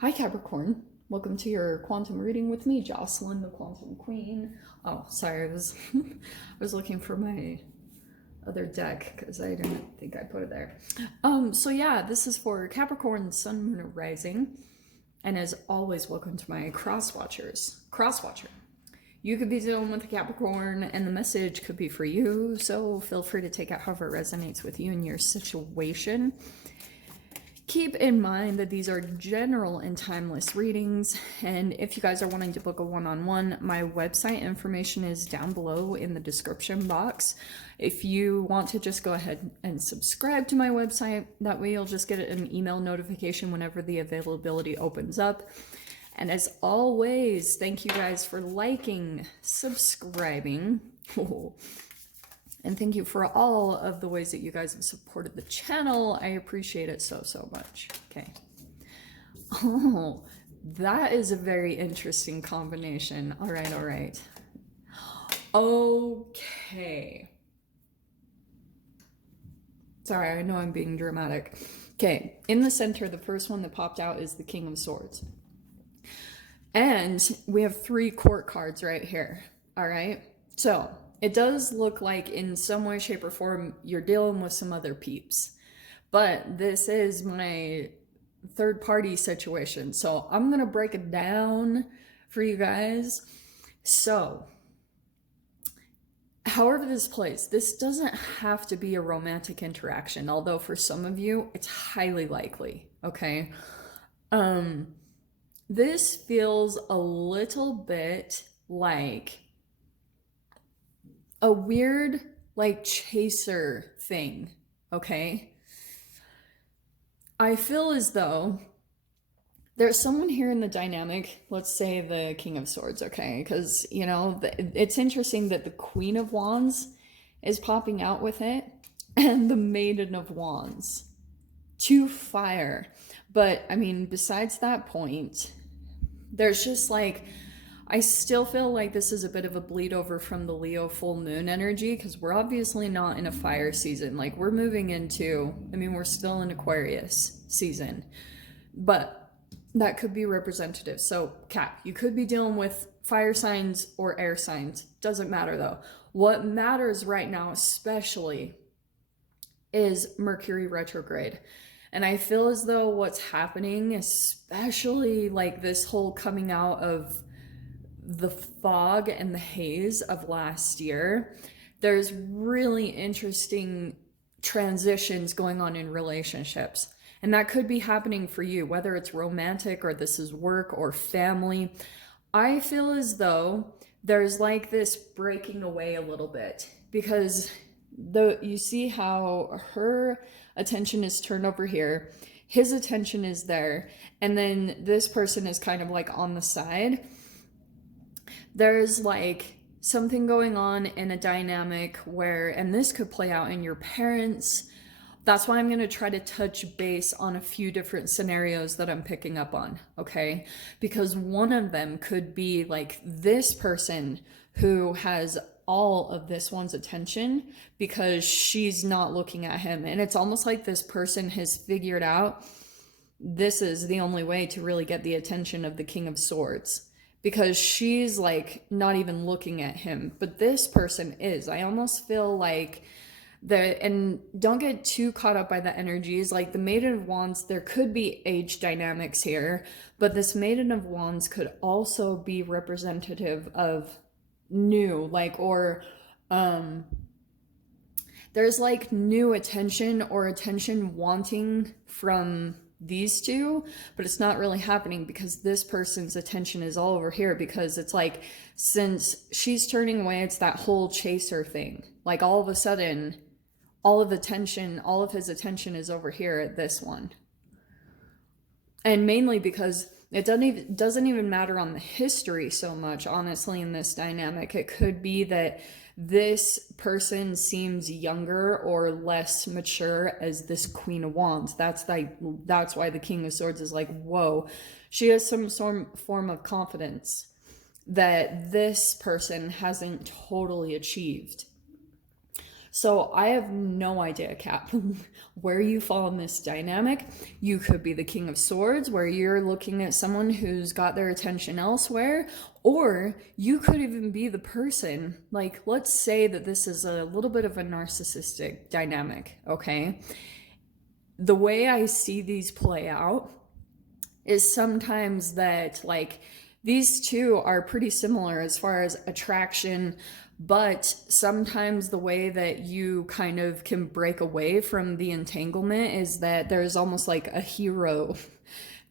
Hi Capricorn, welcome to your quantum reading with me, Jocelyn, the Quantum Queen. Oh, sorry, I was I was looking for my other deck because I didn't think I put it there. So yeah, this is for Capricorn, Sun, Moon, or Rising, and as always, welcome to my cross watchers. Cross watcher. You could be dealing with a Capricorn, and the message could be for you. So feel free to take it however it resonates with you and your situation. Keep in mind that these are general and timeless readings, and if you guys are wanting to book a one-on-one, my website information is down below in the description box. If you want to just go ahead and subscribe to my website, that way you'll just get an email notification whenever the availability opens up. And as always, thank you guys for liking, subscribing. And thank you for all of the ways that you guys have supported the channel. I appreciate it so much. Okay. Oh, that is a very interesting combination. All right, all right. Okay. Sorry, I know I'm being dramatic. Okay, in the center, the first one that popped out is the King of Swords. And we have 3 court cards right here. All right. So it does look like in some way, shape, or form, you're dealing with some other peeps. But this is my third party situation. So I'm going to break it down for you guys. So, however this plays, this doesn't have to be a romantic interaction, although for some of you, it's highly likely. Okay. This feels a little bit like a weird, like, chaser thing, okay? I feel as though there's someone here in the dynamic, let's say the King of Swords, okay? Because, you know, it's interesting that the Queen of Wands is popping out with it, and the Maiden of Wands. 2 fire. But, I mean, besides that point, there's just like, I still feel like this is a bit of a bleed over from the Leo full moon energy, because we're obviously not in a fire season. Like, we're moving into, I mean, we're still in Aquarius season, but that could be representative. So, Cap, you could be dealing with fire signs or air signs. Doesn't matter though. What matters right now, especially, is Mercury retrograde. And I feel as though what's happening, especially like this whole coming out of the fog and the haze of last year, there's really interesting transitions going on in relationships. And that could be happening for you, whether it's romantic or this is work or family. I feel as though there's like this breaking away a little bit, because you see how her attention is turned over here, his attention is there, and then this person is kind of like on the side. There's like something going on in a dynamic where, and this could play out in your parents. That's why I'm going to try to touch base on a few different scenarios that I'm picking up on, okay? Because one of them could be like this person who has all of this one's attention because she's not looking at him. And it's almost like this person has figured out this is the only way to really get the attention of the King of Swords, because she's like not even looking at him, but this person is. I almost feel like and don't get too caught up by the energies. Like the Maiden of Wands, there could be age dynamics here, but this Maiden of Wands could also be representative of new, like, or there's like new attention or attention wanting from these two, but it's not really happening because this person's attention is all over here, because it's like, since she's turning away, it's that whole chaser thing. Like all of a sudden, all of his attention is over here at this one. And mainly because it doesn't even matter on the history so much, honestly, in this dynamic. It could be that this person seems younger or less mature as this Queen of Wands. That's why the King of Swords is like, whoa, she has some form of confidence that this person hasn't totally achieved. So I have no idea, Cap, where you fall in this dynamic. You could be the King of Swords, where you're looking at someone who's got their attention elsewhere, or you could even be the person, like, let's say that this is a little bit of a narcissistic dynamic, okay? The way I see these play out is sometimes that, like, these two are pretty similar as far as attraction, but sometimes the way that you kind of can break away from the entanglement is that there's almost like a hero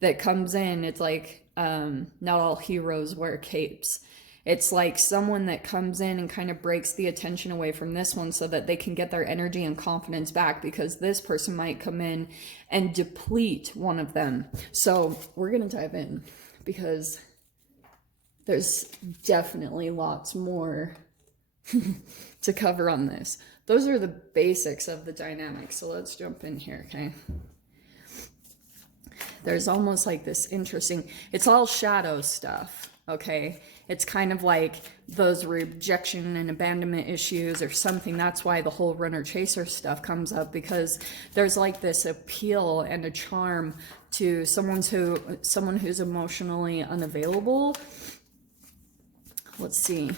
that comes in. It's like, not all heroes wear capes. It's like someone that comes in and kind of breaks the attention away from this one so that they can get their energy and confidence back, because this person might come in and deplete one of them. So we're going to dive in because there's definitely lots more to cover on this. Those are the basics of the dynamic. So let's jump in here, okay? There's almost like this interesting, it's all shadow stuff, okay? It's kind of like those rejection and abandonment issues or something. That's why the whole runner chaser stuff comes up, because there's like this appeal and a charm to someone who's emotionally unavailable. Let's see.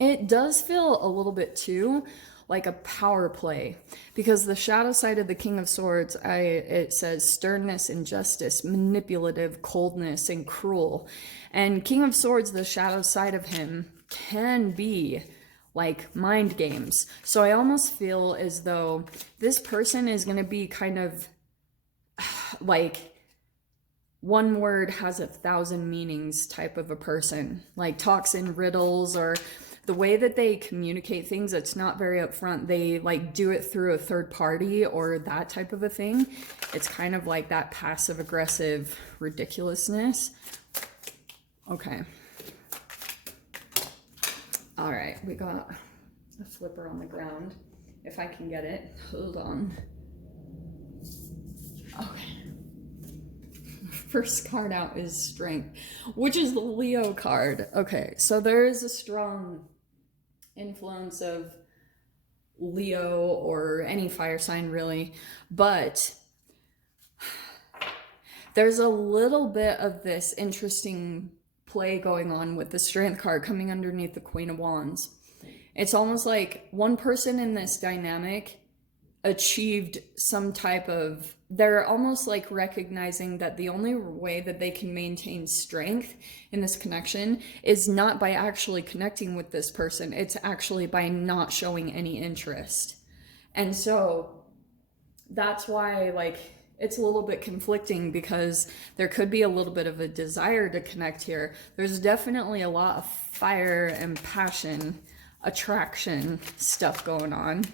It does feel a little bit too like a power play, because the shadow side of the King of Swords, it says sternness, injustice, manipulative, coldness, and cruel. And King of Swords, the shadow side of him, can be like mind games. So I almost feel as though this person is going to be kind of like one word has 1,000 meanings type of a person, like talks in riddles, or the way that they communicate things, it's not very upfront. They like do it through a third party or that type of a thing. It's kind of like that passive aggressive ridiculousness. Okay. All right, we got a flipper on the ground. If I can get it, hold on. Okay. First card out is Strength, which is the Leo card. Okay, so there is a strong influence of Leo or any fire sign really, but there's a little bit of this interesting play going on with the Strength card coming underneath the Queen of Wands. It's almost like one person in this dynamic achieved some type of, they're almost like recognizing that the only way that they can maintain strength in this connection is not by actually connecting with this person. It's actually by not showing any interest. And so that's why, like, it's a little bit conflicting, because there could be a little bit of a desire to connect here. There's definitely a lot of fire and passion, attraction stuff going on.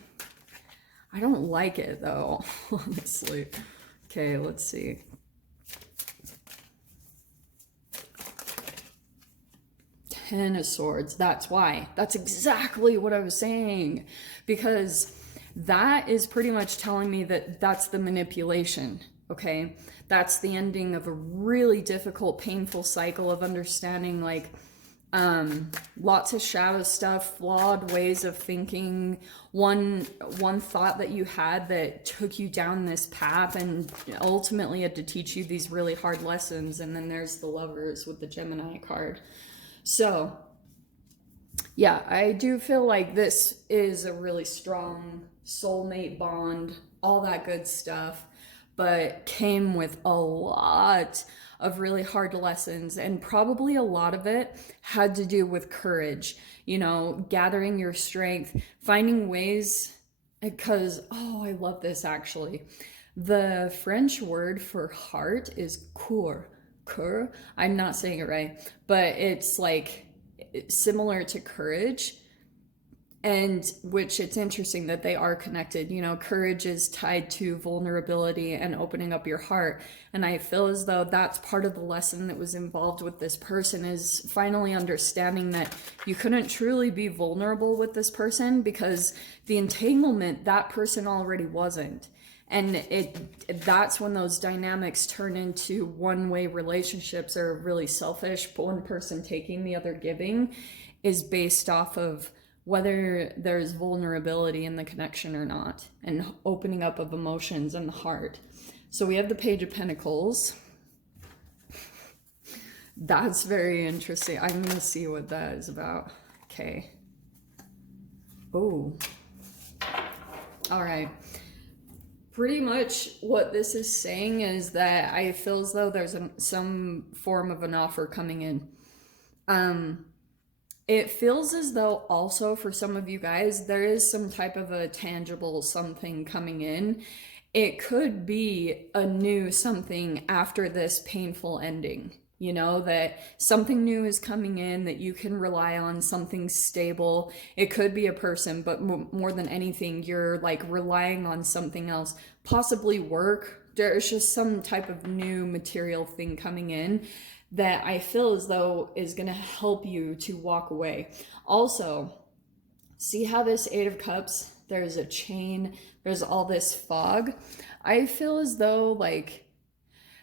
I don't like it though, honestly. Okay, let's see. Ten of Swords, that's why. That's exactly what I was saying. Because that is pretty much telling me that that's the manipulation, okay? That's the ending of a really difficult, painful cycle of understanding, like, lots of shadow stuff, flawed ways of thinking, one thought that you had that took you down this path and ultimately had to teach you these really hard lessons. And then there's the Lovers with the Gemini card. So yeah, I do feel like this is a really strong soulmate bond, all that good stuff, but came with a lot of really hard lessons, and probably a lot of it had to do with courage, you know, gathering your strength, finding ways, because, oh, I love this actually. The French word for heart is coeur. Coeur? I'm not saying it right, but it's like similar to courage. And which it's interesting that they are connected. You know, courage is tied to vulnerability and opening up your heart. And I feel as though that's part of the lesson that was involved with this person, is finally understanding that you couldn't truly be vulnerable with this person because the entanglement, that person already wasn't. And that's when those dynamics turn into one-way relationships, are really selfish, one person taking, the other giving, is based off of whether there's vulnerability in the connection or not, and opening up of emotions and the heart. So we have the Page of Pentacles. That's very interesting. I'm going to see what that is about. Okay. Oh. All right. Pretty much what this is saying is that I feel as though there's some form of an offer coming in. It feels as though also for some of you guys, there is some type of a tangible something coming in. It could be a new something after this painful ending. You know, that something new is coming in that you can rely on, something stable. It could be a person, but more than anything, you're like relying on something else, possibly work. There's just some type of new material thing coming in that I feel as though is going to help you to walk away. Also, see how this Eight of Cups, there's a chain, there's all this fog. I feel as though like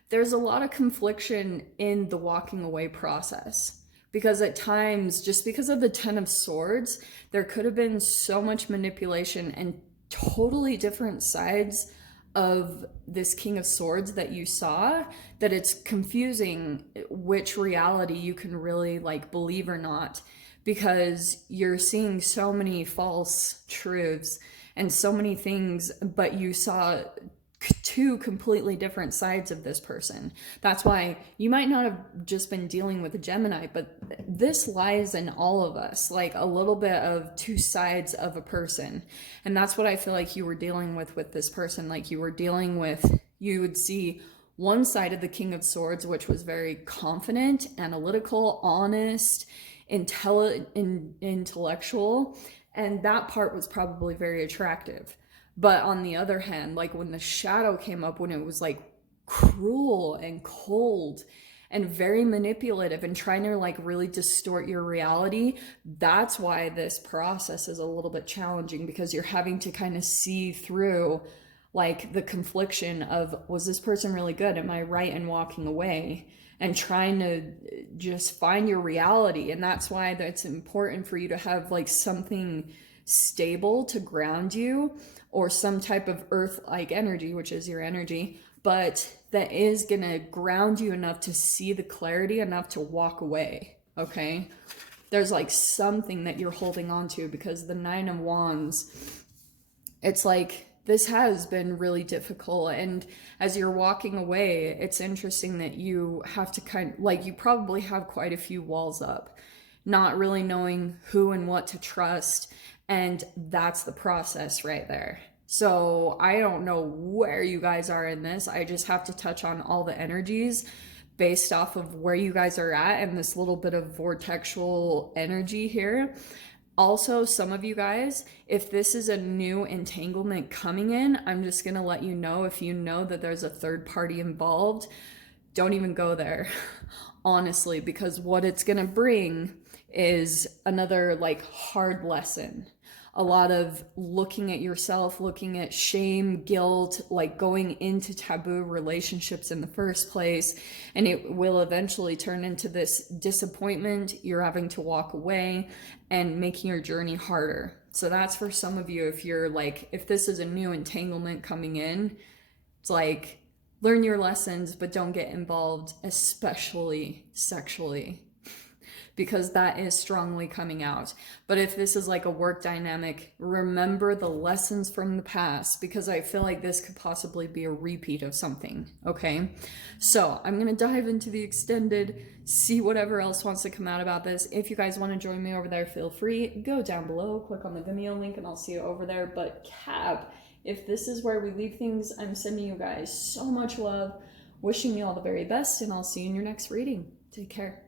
there's a lot of confliction in the walking away process, because at times, just because of the Ten of Swords, there could have been so much manipulation and totally different sides of this King of Swords that you saw, that it's confusing which reality you can really like believe or not, because you're seeing so many false truths and so many things, but you saw two completely different sides of this person. That's why you might not have just been dealing with a Gemini, but this lies in all of us, like a little bit of two sides of a person. And that's what I feel like you were dealing with this person. Like you were dealing with, you would see one side of the King of Swords, which was very confident, analytical, honest, intellectual, and that part was probably very attractive. But on the other hand, like when the shadow came up, when it was like cruel and cold and very manipulative and trying to like really distort your reality, that's why this process is a little bit challenging, because you're having to kind of see through like the confliction of, was this person really good? Am I right in walking away? And trying to just find your reality. And that's why it's important for you to have like something stable to ground you, or some type of earth-like energy, which is your energy, but that is gonna ground you enough to see the clarity enough to walk away, okay? There's like something that you're holding on to, because the Nine of Wands, it's like, this has been really difficult, and as you're walking away, it's interesting that you have to you probably have quite a few walls up, not really knowing who and what to trust. And that's the process right there. So I don't know where you guys are in this. I just have to touch on all the energies based off of where you guys are at and this little bit of vortexual energy here. Also, some of you guys, if this is a new entanglement coming in, I'm just going to let you know, if you know that there's a third party involved, don't even go there, honestly, because what it's going to bring is another like hard lesson. A lot of looking at yourself, looking at shame, guilt, like going into taboo relationships in the first place. And it will eventually turn into this disappointment. You're having to walk away and making your journey harder. So that's for some of you. If you're like, if this is a new entanglement coming in, it's like, learn your lessons, but don't get involved, especially sexually, because that is strongly coming out. But if this is like a work dynamic, remember the lessons from the past, because I feel like this could possibly be a repeat of something, okay? So I'm gonna dive into the extended, see whatever else wants to come out about this. If you guys wanna join me over there, feel free, go down below, click on the Vimeo link, and I'll see you over there. But Cap, if this is where we leave things, I'm sending you guys so much love, wishing you all the very best, and I'll see you in your next reading. Take care.